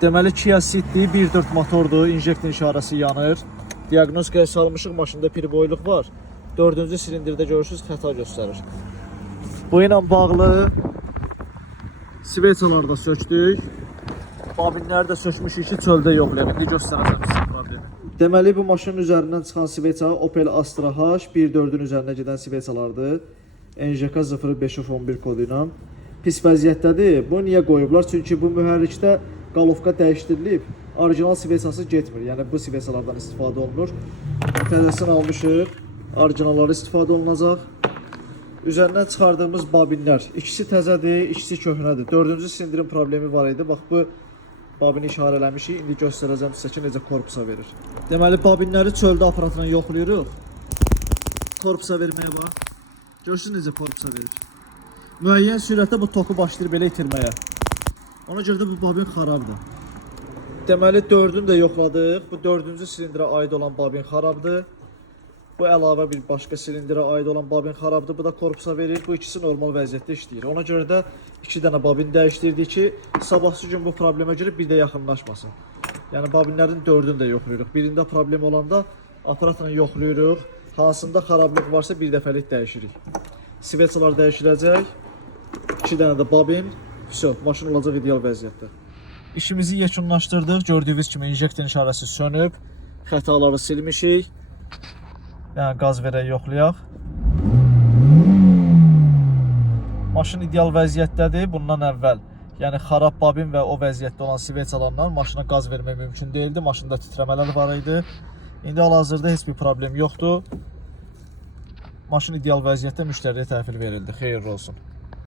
Deməli Kia Ceed 1.4 motordur, injektor işarəsi yanır. Diaqnostikaya salmışıq, maşında pirboyluq var. 4-cü silindirdə görürsünüz, xəta göstərir. Bu ilə bağlı sveçaları da sökdük. Babinləri də sökmüşük ki, çöldə yoxlayaq. İndi göstərəcəm sizə problemi. Deməli bu maşının üzərindən çıxan sveça Opel Astra H 1.4-ün üzərinə gedən sveçalardır. NJK 0511 kodu ilə. Pis vəziyyətdədir. Bunu niyə qoyublar? Çünki bu mühərrikdə qalovka dəyişdirilib. Orijinal sveçası getmir. Yəni bu sveçalardan istifadə olunur. Təzəsini almışıq. Orijinalları istifadə olunacaq. Üzərindən çıxardığımız babinlər. İkisi təzədir, ikisi köhnədir. 4-cü silindirin problemi var idi. Bax bu babini işarələmişik. İndi göstərəcəm sizə ki, necə korpusa verir. Deməli babinləri çöldə aparatla yoxlayırıq. Korpusa verməyə bax. Görürsünüz necə korpusa verir. Müəyyən sürətdə bu toku başlayır belə itirməyə. Ona görə də bu babin xarabdır. Deməli 4-ünü də yoxladıq. Bu 4-cü silindirə aid olan babin xarabdır. Bu əlavə bir başqa silindirə aid olan babin xarabdır. Bu da korpusa verir. Bu ikisi normal vəziyyətdə işləyir. Ona görə də 2 dənə babin dəyişdirdik ki, sabahsı gün bu problemə görə bir də yaxınlaşmasın. Yəni babinlərin 4-ünü də yoxlayırıq. Birində problem olanda aparatla yoxlayırıq. Hansında xarablıq varsa bir dəfəlik dəyişirik. Sveçalar dəyişiləcək. 2 dənə də babin. Vəsə, maşın olacaq ideal vəziyyətdə. İşimizi yekunlaşdırdıq. Gördüyünüz kimi injektor işarəsi sönüb. Xətaları silmişik. Yəni qaz verək, yoxlayaq. Maşın ideal vəziyyətdədir. Bundan əvvəl, yəni xarab babin və o vəziyyətdə olan sveçalarla maşına qaz vermək mümkün deyildi. Maşında titrəmələr var idi. İndi hal-hazırda heç bir problem yoxdur. Maşın ideal vəziyyətdə müştəriyə təhvil verildi. Xeyirli olsun.